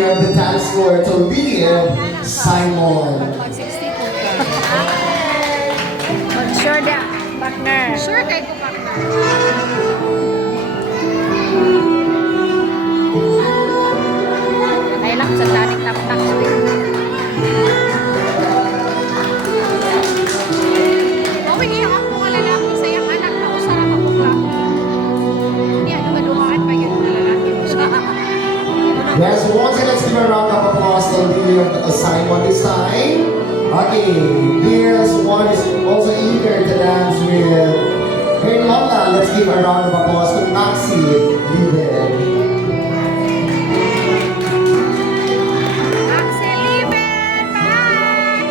give the dance floor to Leah Simon. Sure dia, partner. Sure kayo ko, partner. Ay lang, sa tarik tak-tak. Okay, ako mga lalaki sa iyang anak na usara ka po lang. Hindi, ano gaduhaan pa yun na lalaki mo siya. Yes, once again, let's give a round of applause to Leah Simon this time. Okay, this one is also eager to dance with her Lola. Let's give a round of applause to Maxi Liven. Maxi Liven, Max!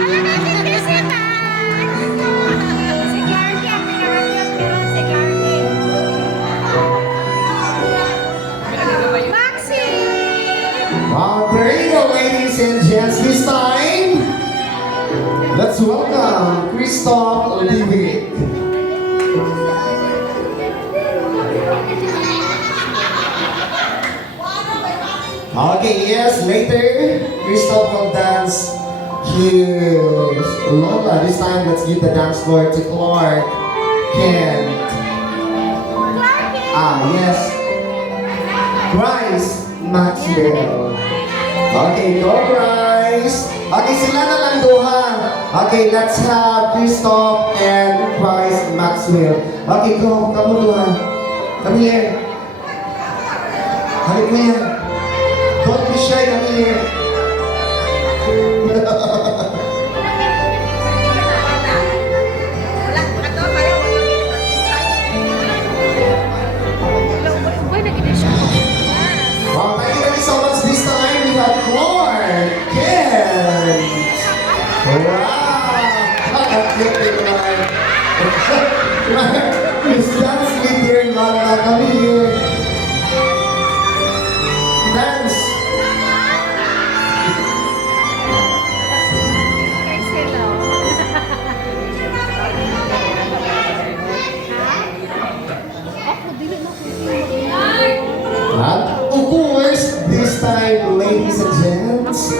Alam natin din si Max! Si Clarky, ang pinaka-cute si Clarky. Maxi! There you go, ladies and gents. This time, let's welcome Christoph Liebig. Okay, yes, later, Christoph will dance here. Lola, this time, let's give the dance floor to Clark Kent. Yes. Bryce Maxwell. Okay, go Bryce. Okay, sila na lang duha. Okay, let's have Christoph and Bryce Maxwell. Okay, go. Kamu duha. Come here. Come here. Don't be shy. Come here. Wow, thank you so much. This time we have Clark Kent. Wow. Please dance with your mama. Come here. Dance. Of course, this time, ladies and gents,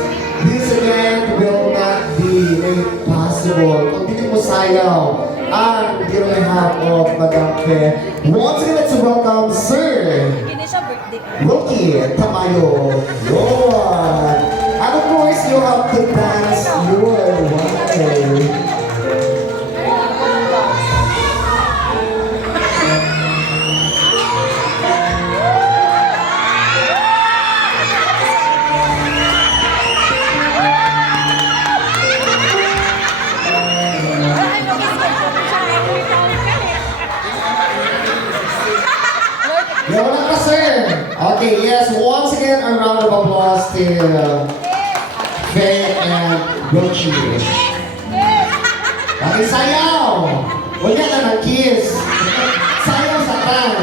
this event will not be made possible kung hindi mo sayaw ang dearly half of Madam Fe. Once again, let's welcome Sir Wilkie Tamayo. Lord. And of course, you have to dance your way. Wala ka, sir. Okay, yes, once again, a round of applause to Faye and Wilkie. Okay, sayaw! Wala ka ng kiss. Sayaw sa ka.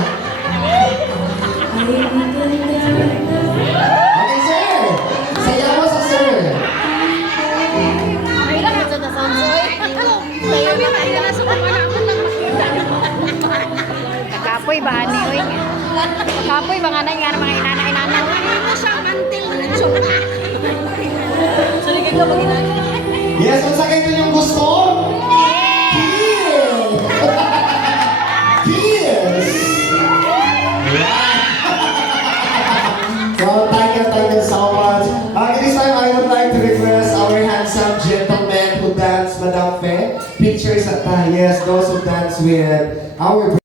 Okay, sir. Sayaw mo sa sir. Ay lang, sa nasansoy. Kami na ila sa mga ako lang makita. Kakapoy ba ani oy? Kakapoy ba nga na nga mga inana-inana? Ano mo siya mantil na nagsuot. Suligid ka mag inana. Yes, kung sa kayo yung gusto? Kiss! Kiss! So, thank you so much. This time, I would like to request our handsome gentleman who danced Madam Fe. Pictures at yes, those who dance with our